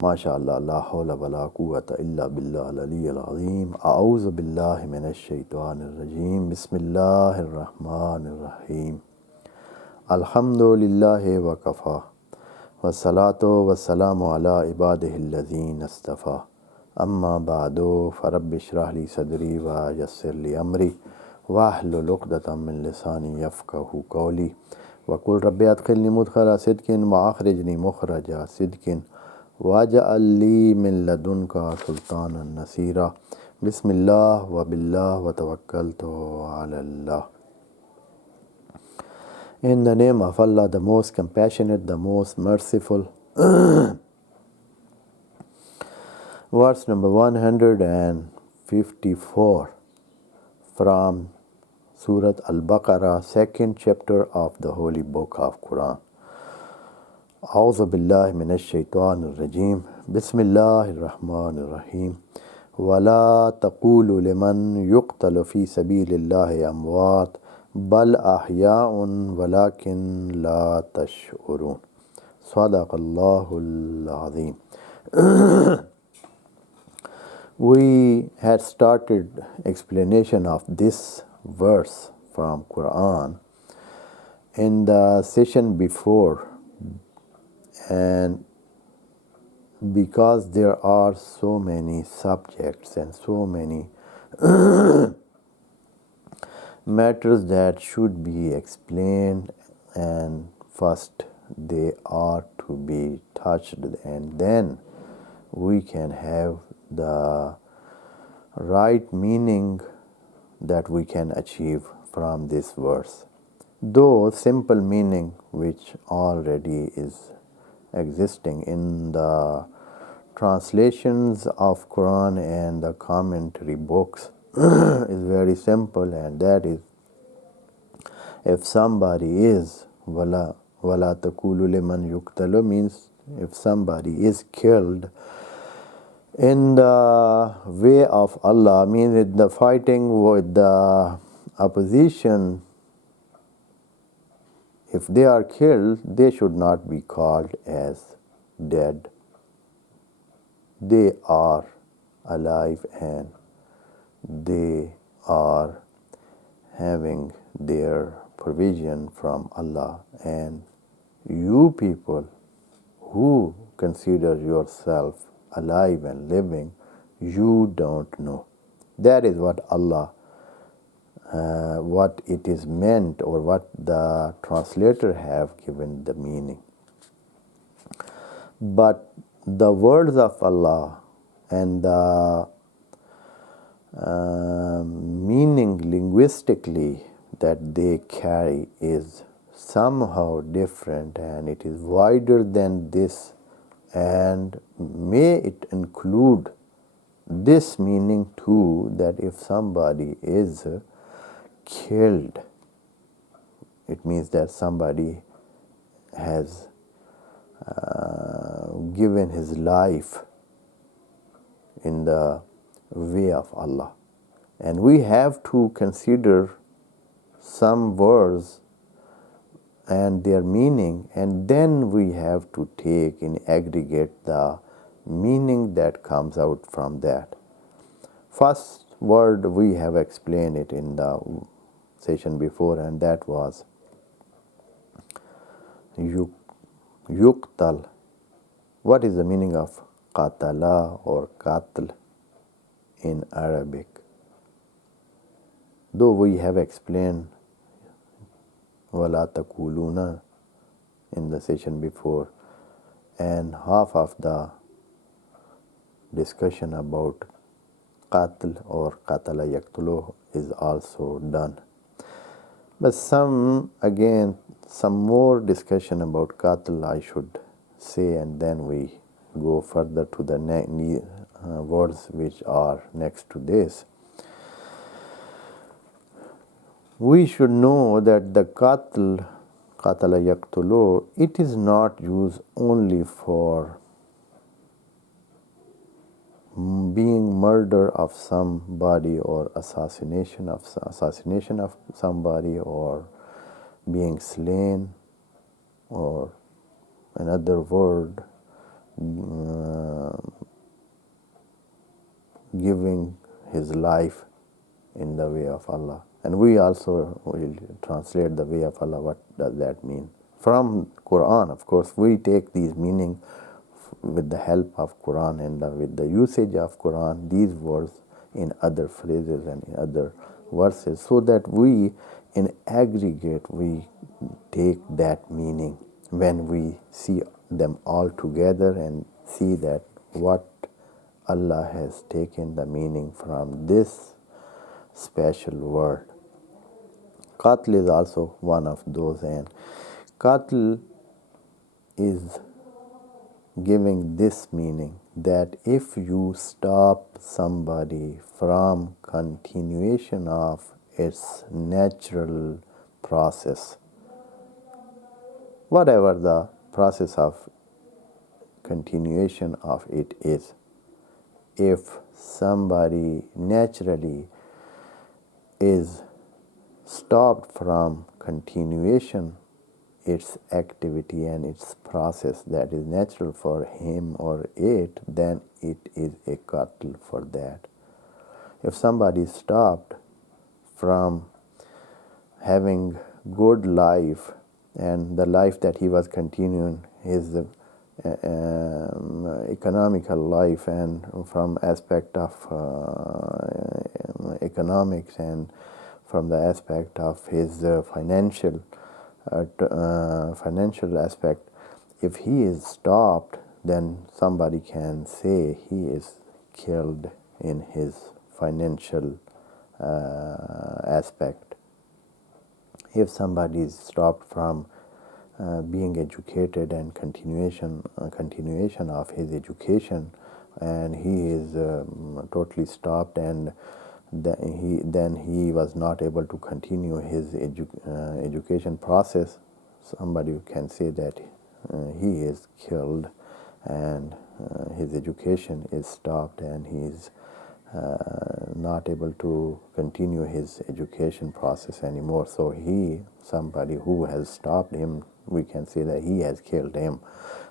MashaAllah, la hawla wa la quwwata illa billah al-aliyyil azim. A'udhu billahi minash shaitanir rajim. Bismillahir rahmanir rahim. Alhamdulillahi wa kafa. Wassalatu wassalamu ala ibadihi alladhina istafa. Amma ba'du, farabbi shrah li sadri wa yassir li amri wahlul 'uqdatam min lisani yafqahu qawli wa qul rabbi adkhilni mudkhala sidqin wa akhrijni mukhraja sidqin waj'al li min ladunka sultanan nasira. Bismillah wa billah wa tawakkaltu ala Allah. In the name of Allah, the most compassionate, the most merciful. Verse number 154 from Surah Al-Baqarah, second chapter of the Holy Book of Quran. أعوذ بالله من الشيطان الرجيم بسم الله الرحمن الرحيم ولا تقولوا لمن يقتل في سبيل الله أموات بل أحياء ولكن لا تشعرون. صدق الله العظيم. We had started explanation of this verse from Quran in the session before, and because there are so many subjects and so many matters that should be explained, and first they are to be touched, and then we can have the right meaning that we can achieve from this verse. Though simple meaning which already is existing in the translations of Quran and the commentary books is very simple, and that is, if somebody is wala taqulu liman yuqtalu, means if somebody is killed in the way of Allah, means in the fighting with the opposition, if they are killed, they should not be called as dead. They are alive and they are having their provision from Allah, and you people who consider yourself alive and living, you don't know. That is what Allah, what it is meant, or what the translator have given the meaning. But the words of Allah and the meaning linguistically that they carry is somehow different, and it is wider than this, and may it include this meaning too, that if somebody is killed, it means that somebody has given his life in the way of Allah. And we have to consider some words and their meaning, and then we have to take in aggregate the meaning that comes out from that. First word we have explained it in the session before, and that was yuqtal. What is the meaning of qatala or qatl in Arabic? Though we have explained wala taquluna in the session before, and half of the discussion about qatl or qatala yaqtulu is also done. But some more discussion about qatl I should say, and then we go further to the words which are next to this. We should know that the qatla yaqtulu, it is not used only for being murder of somebody, or assassination of somebody, or being slain, or another word giving his life in the way of Allah. And we also will translate the way of Allah. What does that mean? From Quran, of course, we take these meaning with the help of Quran and with the usage of Quran, these words in other phrases and in other verses, so that we, in aggregate, we take that meaning when we see them all together and see that what Allah has taken the meaning from this special word. Qatl is also one of those, and Qatl is giving this meaning that if you stop somebody from continuation of its natural process, whatever the process of continuation of it is, if somebody naturally is stopped from continuation its activity and its process that is natural for him or it, then it is a qatl for that. If somebody stopped from having good life and the life that he was continuing, his economical life, and from aspect of economics and from the aspect of his financial aspect, if he is stopped, then somebody can say he is killed in his financial aspect. If somebody is stopped from being educated and continuation of his education, and he is totally stopped, and then he was not able to continue his education process, somebody can say that he is killed and his education is stopped and he is not able to continue his education process anymore. So somebody who has stopped him, we can say that he has killed him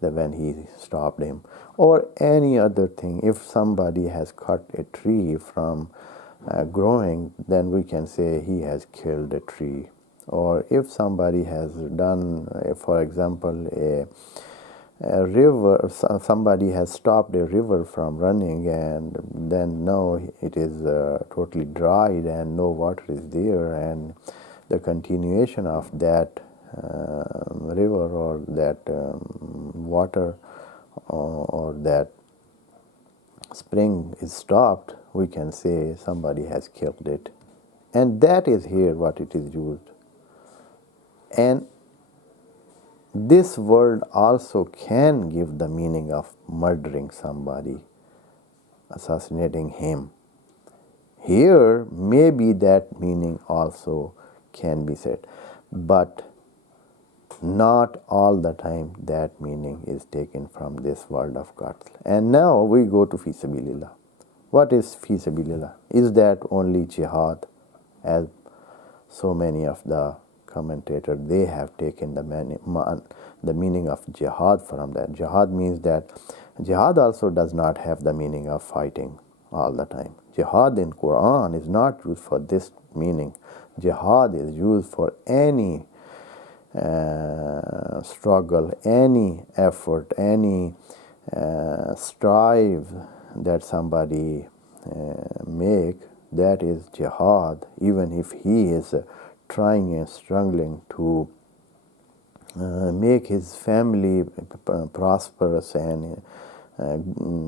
when he stopped him. Or any other thing, if somebody has cut a tree from growing, then we can say he has killed a tree. Or if somebody has done, for example, a river, somebody has stopped a river from running, and then now it is totally dried and no water is there, and the continuation of that river or that water or that spring is stopped, we can say somebody has killed it. And that is here what it is used. And this word also can give the meaning of murdering somebody, assassinating him. Here, maybe that meaning also can be said, but not all the time that meaning is taken from this word of qatl. And now we go to fi sabilillah. What is fi sabilillah? Is that only jihad? As so many of the commentators, they have taken the meaning of jihad from that. Jihad means that jihad also does not have the meaning of fighting all the time. Jihad in Quran is not used for this meaning. Jihad is used for any struggle, any effort, any strive that somebody make. That is jihad, even if he is trying and struggling to make his family prosperous and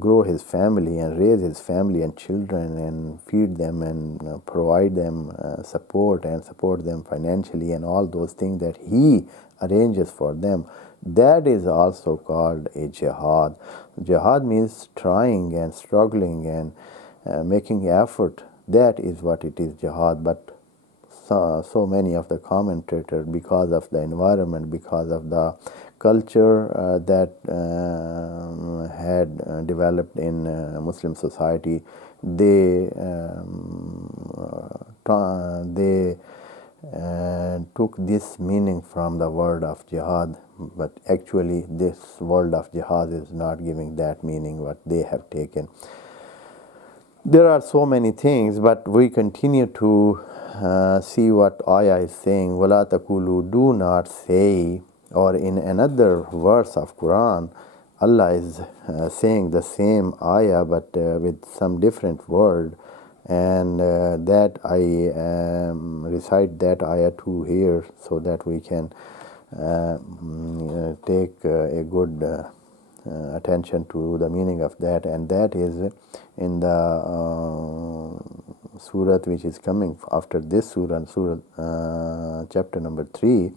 grow his family and raise his family and children and feed them and provide them support and support them financially and all those things that he arranges for them. That is also called a jihad. Jihad means trying and struggling and making effort. That is what it is, jihad. But so many of the commentators, because of the environment, because of the culture that had developed in Muslim society, they took this meaning from the word of jihad, but actually this word of jihad is not giving that meaning what they have taken. There are so many things, but we continue to see what ayah is saying. وَلَا تَقُولُوا, do not say, or in another verse of Quran, Allah is saying the same ayah but with some different word, and that I recite that ayah too here so that we can take a good attention to the meaning of that, and that is in the surah which is coming after this surah, chapter number 3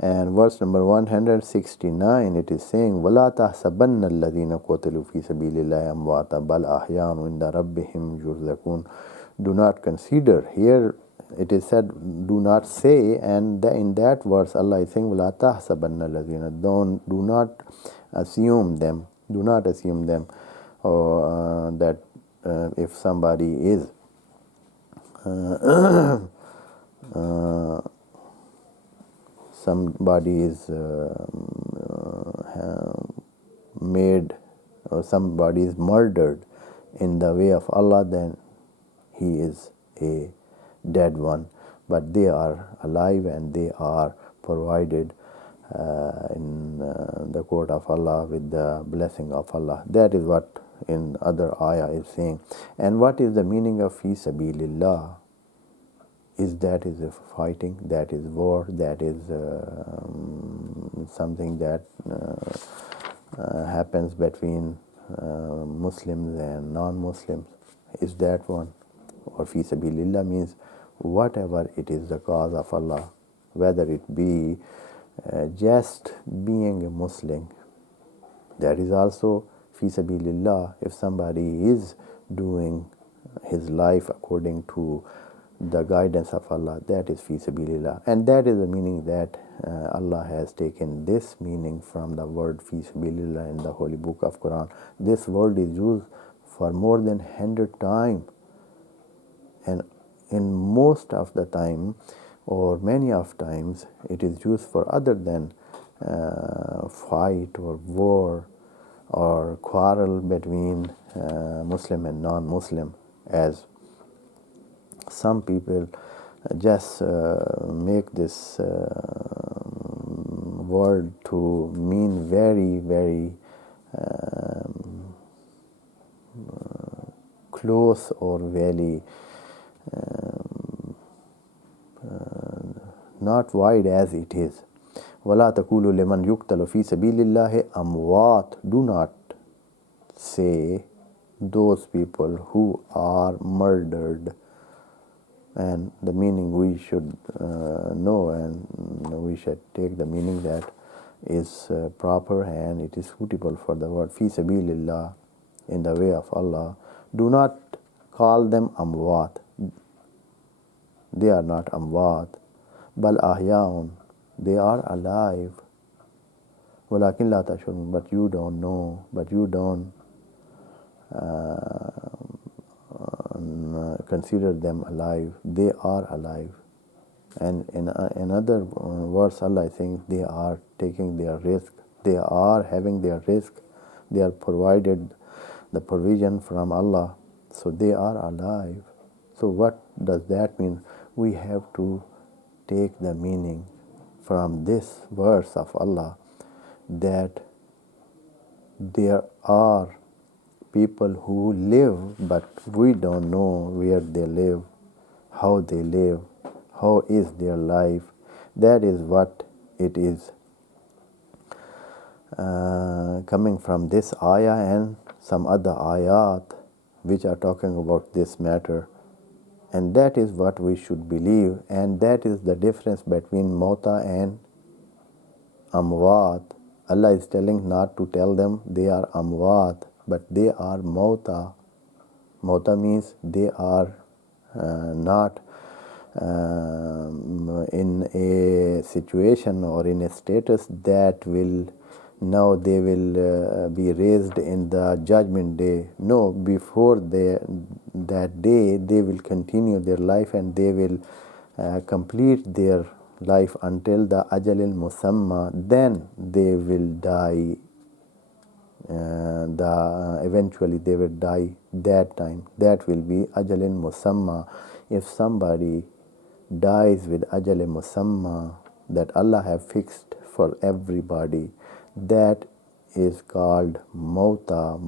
and verse number 169. It is saying, وَلَا تَحْسَبَنَّ الَّذِينَ قُتِلُوا فِي سَبِيلِ اللَّهِ أَمْوَاتًا بَلْ أَحْيَاءٌ عِنْدَ رَبِّهِمْ يُرْزَقُونَ. Do not consider. Here it is said, do not say, and in that verse Allah is saying, وَلَا تَحْسَبَنَّ الَّذِينَ, do not assume them, or that if somebody is made, or somebody is murdered in the way of Allah, then he is a dead one, but they are alive and they are provided in the court of Allah with the blessing of Allah. That is what in other ayah is saying. And what is the meaning of fi sabilillah? Is that is a fighting, that is war, that is something that happens between Muslims and non-Muslims. Is that one? Or fi sabilillah means whatever it is the cause of Allah, whether it be just being a Muslim, that is also fi sabilillah. If somebody is doing his life according to the guidance of Allah, that is fi sabilillah. And that is the meaning that Allah has taken this meaning from the word fi sabilillah in the holy book of Quran. This word is used for more than 100 times, and in most of the time, or many of times, it is used for other than fight or war or quarrel between Muslim and non-Muslim, as some people just make this word to mean very, very close or very not wide as it is. وَلَا تَقُولُوا لِمَنْ يُقْتَلُ فِي سَبِيلِ اللَّهِ أَمْوَاتٌ. Do not say those people who are murdered. And the meaning we should know, and we should take the meaning that is proper and it is suitable for the word fi sabilillah, in the way of Allah. Do not call them amwat. They are not amwat. Bal ahyaun. They are alive. Walakin la tashurun. But you don't know. But you don't consider them alive. They are alive. And in another verse, Allah is saying they are taking their risk. They are having their risk. They are provided the provision from Allah. So they are alive. So what does that mean? We have to take the meaning from this verse of Allah that there are people who live, but we don't know where they live, how is their life. That is what it is coming from this ayah and some other ayat which are talking about this matter. And that is what we should believe, and that is the difference between mauta and amwat. Allah is telling not to tell them they are amwat, but they are mauta. Mauta means they are not in a situation or in a status that will, now they will be raised in the judgment day. No, before that day they will continue their life and they will complete their life until the ajalil musamma, then they will die. Eventually they will die that time. That will be ajalin musamma. If somebody dies with ajalin musamma that Allah have fixed for everybody, that is called mauta.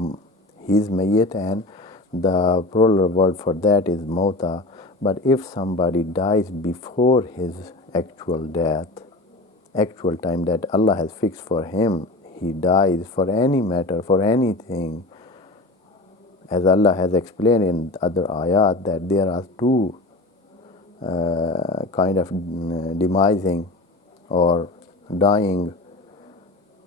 He is mayyit, and the plural word for that is mauta. But if somebody dies before his actual death, actual time that Allah has fixed for him, he dies for any matter, for anything, as Allah has explained in other ayat that there are two kind of demising or dying.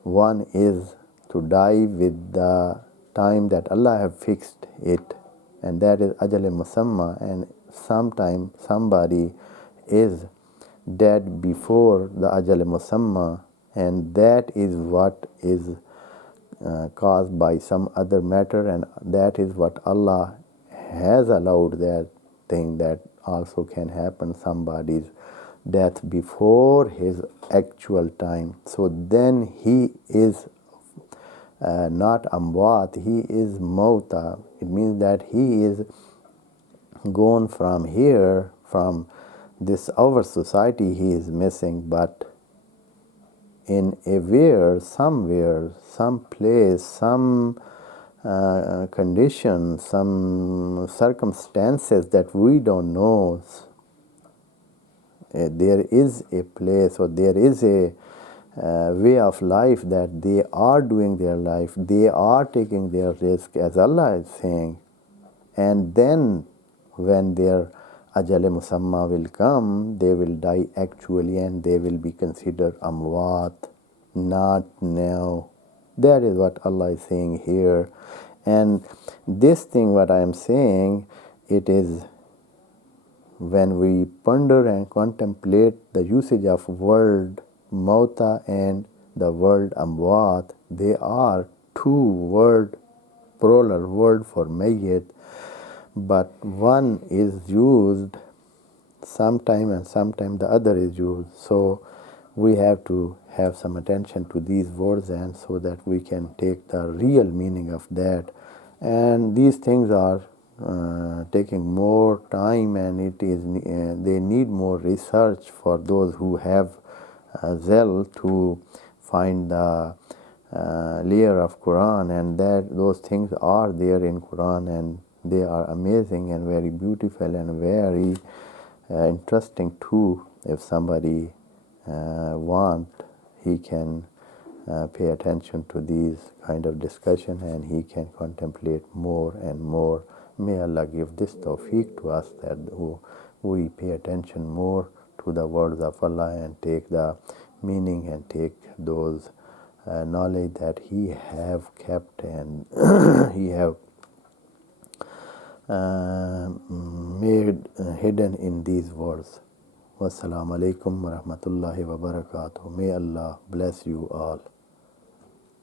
One is to die with the time that Allah have fixed it, and that is ajal musamma, and sometime somebody is dead before the ajal musamma, and that is what is caused by some other matter, and that is what Allah has allowed. That thing that also can happen, somebody's death before his actual time. So then he is not amwat, he is mauta. It means that he is gone from here, from this our society he is missing, but in a where, somewhere, some place, some condition, some circumstances that we don't know, there is a place or there is a way of life that they are doing their life, they are taking their risk, as Allah is saying. And then when their ajal musamma will come, they will die actually, and they will be considered amwat, not now. That is what Allah is saying here. And this thing what I am saying, it is when we ponder and contemplate the usage of word mauta and the word amwat, they are two word, plural word for mayyit, but one is used sometime and sometime the other is used. So we have to have some attention to these words, and so that we can take the real meaning of that. And these things are taking more time, and it is they need more research for those who have zeal to find the layer of Quran, and that those things are there in Quran, and they are amazing and very beautiful and very interesting too. If somebody want, he can pay attention to these kind of discussion, and he can contemplate more and more. May Allah give this tawfiq to us, that we pay attention more to the words of Allah and take the meaning and take those knowledge that He have kept and He have made hidden in these words. Wassalamu alaikum wa rahmatullahi wa barakatuh. May Allah bless you all.